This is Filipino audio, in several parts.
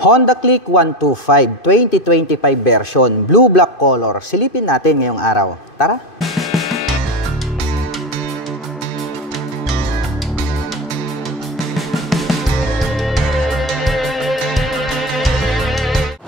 Honda Click 125 2025 version, blue-black color. Silipin natin ngayong araw. Tara!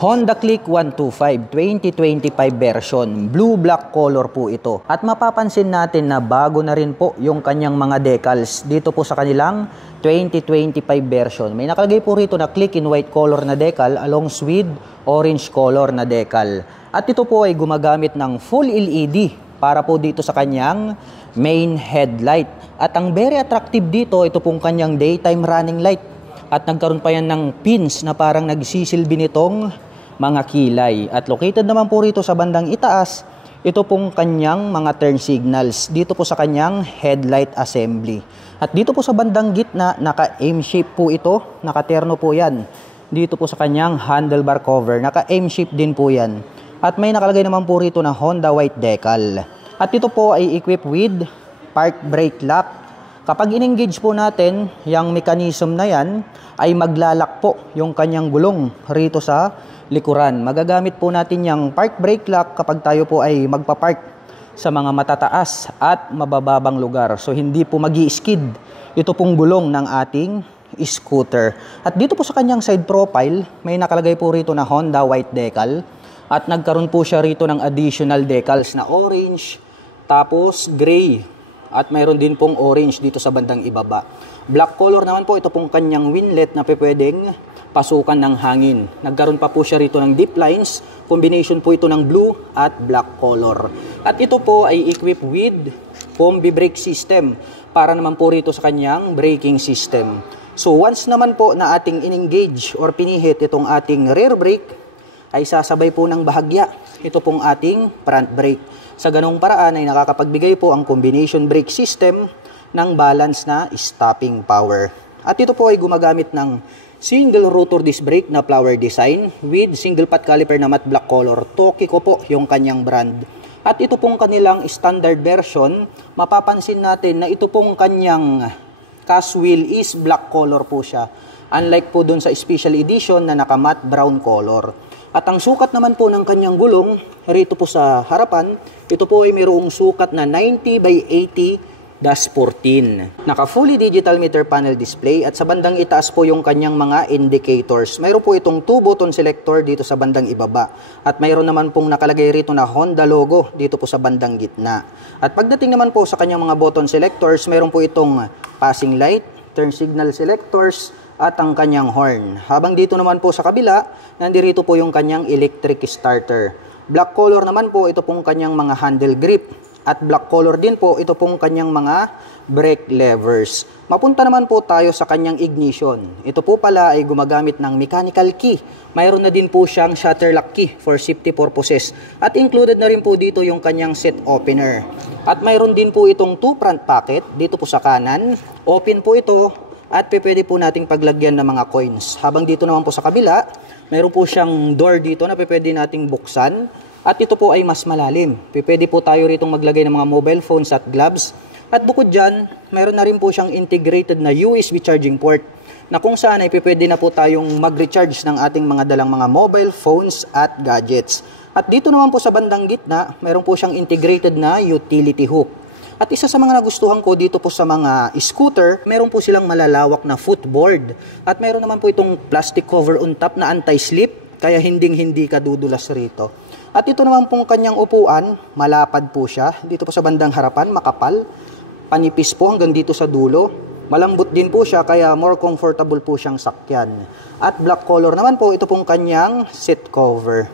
Honda Click 125 2025 version, blue-black color po ito. At mapapansin natin na bago na rin po yung kanyang mga decals dito po sa kanilang 2025 version. May nakalagay po rito na Click in white color na decal along with orange color na decal. At ito po ay gumagamit ng full LED para po dito sa kanyang main headlight. At ang very attractive dito, ito pong kanyang daytime running light. At nagkaroon pa yan ng pins na parang nagsisilbi nitong mga kilay. At located naman po rito sa bandang itaas, ito pong kanyang mga turn signals dito po sa kanyang headlight assembly. At dito po sa bandang gitna, naka-M shape po ito, nakaterno po yan. Dito po sa kanyang handlebar cover, naka-M shape din po yan. At may nakalagay naman po rito na Honda white decal. At ito po ay equipped with park brake lock. Kapag in-engage po natin, yung mechanism na yan ay maglalak po yung kanyang gulong rito sa likuran. Magagamit po natin yung park brake lock kapag tayo po ay magpa-park sa mga matataas at mabababang lugar. So hindi po magi-skid ito pong gulong ng ating scooter. At dito po sa kanyang side profile, may nakalagay po rito na Honda white decal. At nagkaroon po siya rito ng additional decals na orange, tapos gray. At mayroon din pong orange dito sa bandang ibaba. Black color naman po ito pong kanyang winglet na pwedeng pasukan ng hangin. Nagkaroon pa po siya rito ng deep lines. Combination po ito ng blue at black color. At ito po ay equipped with combi brake system para naman po rito sa kanyang braking system. So once naman po na ating in-engage or pinihit itong ating rear brake, ay sasabay po ng bahagya ito pong ating front brake. Sa ganong paraan ay nakakapagbigay po ang combination brake system ng balance na stopping power. At ito po ay gumagamit ng single rotor disc brake na flower design with single pot caliper na matte black color. Tokiko po yung kanyang brand. At ito pong kanilang standard version, mapapansin natin na ito pong kanyang cast wheel is black color po siya. Unlike po dun sa special edition na naka matte brown color. At ang sukat naman po ng kanyang gulong, rito po sa harapan, ito po ay mayroong sukat na 90 by 80-14. Naka fully digital meter panel display at sa bandang itaas po yung kanyang mga indicators. Mayroon po itong 2 button selector dito sa bandang ibaba. At mayroon naman pong nakalagay rito na Honda logo dito po sa bandang gitna. At pagdating naman po sa kanyang mga button selectors, mayroon po itong passing light, turn signal selectors, at ang kanyang horn. Habang dito naman po sa kabila, nandirito po yung kanyang electric starter. Black color naman po ito pong kanyang mga handle grip. At black color din po ito pong kanyang mga brake levers. Mapunta naman po tayo sa kanyang ignition. Ito po pala ay gumagamit ng mechanical key. Mayroon na din po siyang shutter lock key for safety purposes. At included na rin po dito yung kanyang set opener. At mayroon din po itong 2 front pocket dito po sa kanan. Open po ito. At pwede po nating paglagyan ng mga coins. Habang dito naman po sa kabila, mayroon po siyang door dito na pwede nating buksan. At ito po ay mas malalim. Pwede po tayo ritong maglagay ng mga mobile phones at gloves. At bukod dyan, mayroon na rin po siyang integrated na USB charging port na kung saan ay pwede na po tayong mag-recharge ng ating mga dalang mga mobile phones at gadgets. At dito naman po sa bandang gitna, mayroon po siyang integrated na utility hook. At isa sa mga nagustuhan ko dito po sa mga scooter, meron po silang malalawak na footboard. At meron naman po itong plastic cover on top na anti-slip, kaya hindi ka dudulas rito. At ito naman pong kanyang upuan, malapad po siya. Dito po sa bandang harapan, makapal. Panipis po hanggang dito sa dulo. Malambot din po siya, kaya more comfortable po siyang sakyan. At black color naman po, ito pong kanyang seat cover.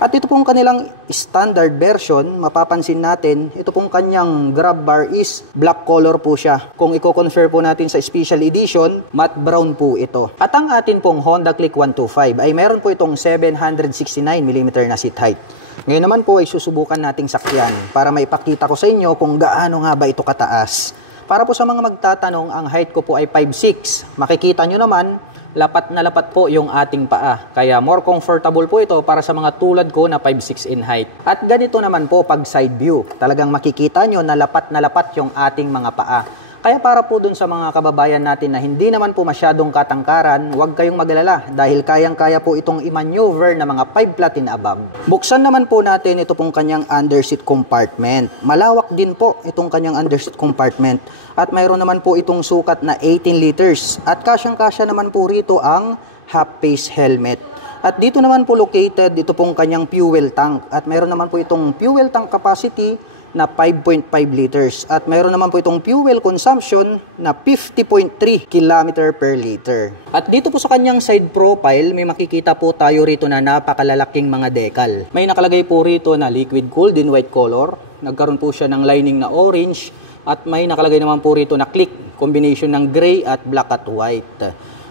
At ito pong kanilang standard version, mapapansin natin, ito pong kanyang grab bar is black color po siya. Kung i-confer po natin sa special edition, matte brown po ito. At ang atin pong Honda Click 125 ay meron po itong 769mm na seat height. Ngayon naman po ay susubukan nating sakyan para maipakita ko sa inyo kung gaano nga ba ito kataas. Para po sa mga magtatanong, ang height ko po ay 5'6". Makikita nyo naman, lapat na lapat po yung ating paa. Kaya more comfortable po ito para sa mga tulad ko na 5'6" in height. At ganito naman po pag side view. Talagang makikita nyo na lapat yung ating mga paa. Kaya para po dun sa mga kababayan natin na hindi naman po masyadong katangkaran, huwag kayong mag-alala dahil kayang-kaya po itong i-maneuver na mga 5 platin above. Buksan naman po natin ito pong kanyang underseat compartment. Malawak din po itong kanyang underseat compartment at mayroon naman po itong sukat na 18 liters at kasyang-kasya naman po rito ang half-face helmet. At dito naman po located ito pong kanyang fuel tank at mayroon naman po itong fuel tank capacity na 5.5 liters at mayroon naman po itong fuel consumption na 50.3 km per liter. At dito po sa kanyang side profile, may makikita po tayo rito na napakalalaking mga decal. May nakalagay po rito na liquid cooled in white color. Nagkaroon po siya ng lining na orange at may nakalagay naman po rito na click, combination ng gray at black at white.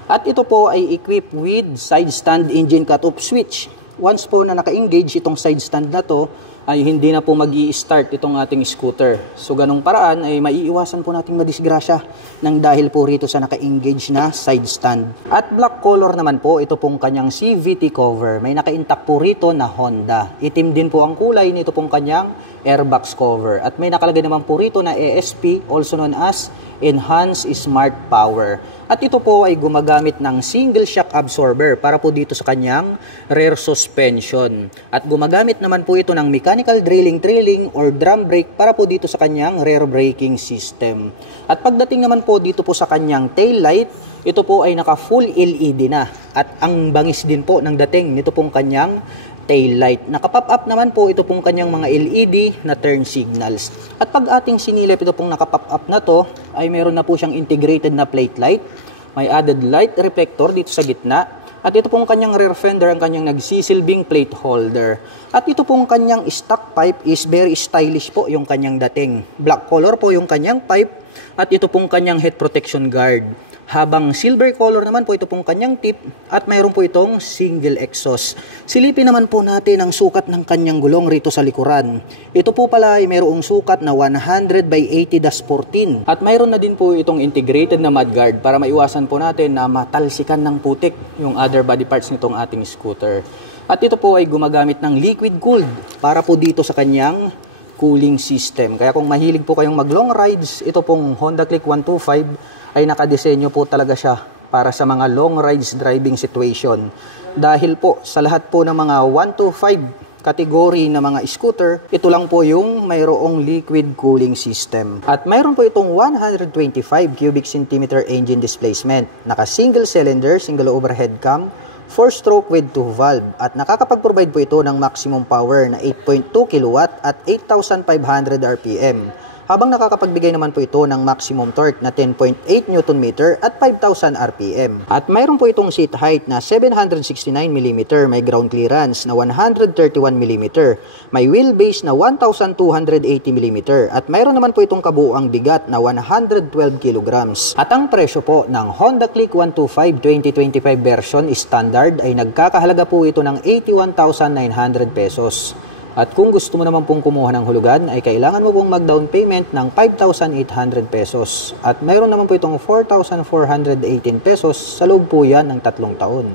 At ito po ay equipped with side stand engine cut-off switch. Once po na naka-engage itong side stand na to, ay hindi na po mag-i-start itong ating scooter. So ganung paraan ay maiiwasan po nating madisgrasya ng dahil po rito sa naka-engage na side stand. At black color naman po ito pong kanyang CVT cover. May naka-intact po rito na Honda. Itim din po ang kulay nito pong kanyang airbox cover. At may nakalagay naman po rito na ESP, also known as Enhanced Smart Power. At ito po ay gumagamit ng single shock absorber para po dito sa kanyang rear suspension. At gumagamit naman po ito ng mechanical drilling or drum brake para po dito sa kanyang rear braking system. At pagdating naman po dito po sa kanyang tail light, ito po ay naka full LED na. At ang bangis din po ng dating nito pong kanyang tail light. Naka-pop up naman po ito pong kanyang mga LED na turn signals. At pag ating sinilip ito pong naka-pop up na to, ay meron na po siyang integrated na plate light. May added light reflector dito sa gitna. At ito pong kanyang rear fender ang kanyang nagsisilbing plate holder. At ito pong kanyang stock pipe is very stylish po yung kanyang dating. Black color po yung kanyang pipe at ito pong kanyang head protection guard. Habang silver color naman po ito pong kanyang tip at mayroon po itong single exhaust. Silipin naman po natin ang sukat ng kanyang gulong rito sa likuran. Ito po pala ay mayroong sukat na 100 by 80-14 at mayroon na din po itong integrated na mudguard para maiwasan po natin na matalsikan ng putik yung other body parts nitong ating scooter. At ito po ay gumagamit ng liquid cooled para po dito sa kanyang cooling system. Kaya kung mahilig po kayong mag long rides, ito pong Honda Click 125 ay nakadesenyo po talaga siya para sa mga long rides driving situation. Dahil po sa lahat po ng mga 1 to 5 kategory na mga scooter, ito lang po yung mayroong liquid cooling system. At mayroon po itong 125 cubic centimeter engine displacement. Naka single cylinder, single overhead cam, 4-stroke with 2 valve at nakakapag-provide po ito ng maximum power na 8.2 kW at 8,500 RPM. Habang nakakapagbigay naman po ito ng maximum torque na 10.8 Nm at 5,000 RPM. At mayroon po itong seat height na 769 mm, may ground clearance na 131 mm, may wheelbase na 1,280 mm, at mayroon naman po itong kabuuang bigat na 112 kg. At ang presyo po ng Honda Click 125 2025 version standard ay nagkakahalaga po ito ng 81,900 pesos. At kung gusto mo naman pong kumuha ng hulugan, ay kailangan mo pong mag-down payment ng 5,800 pesos. At mayroon naman po itong 4,418 pesos sa loob po yan ng 3 taon.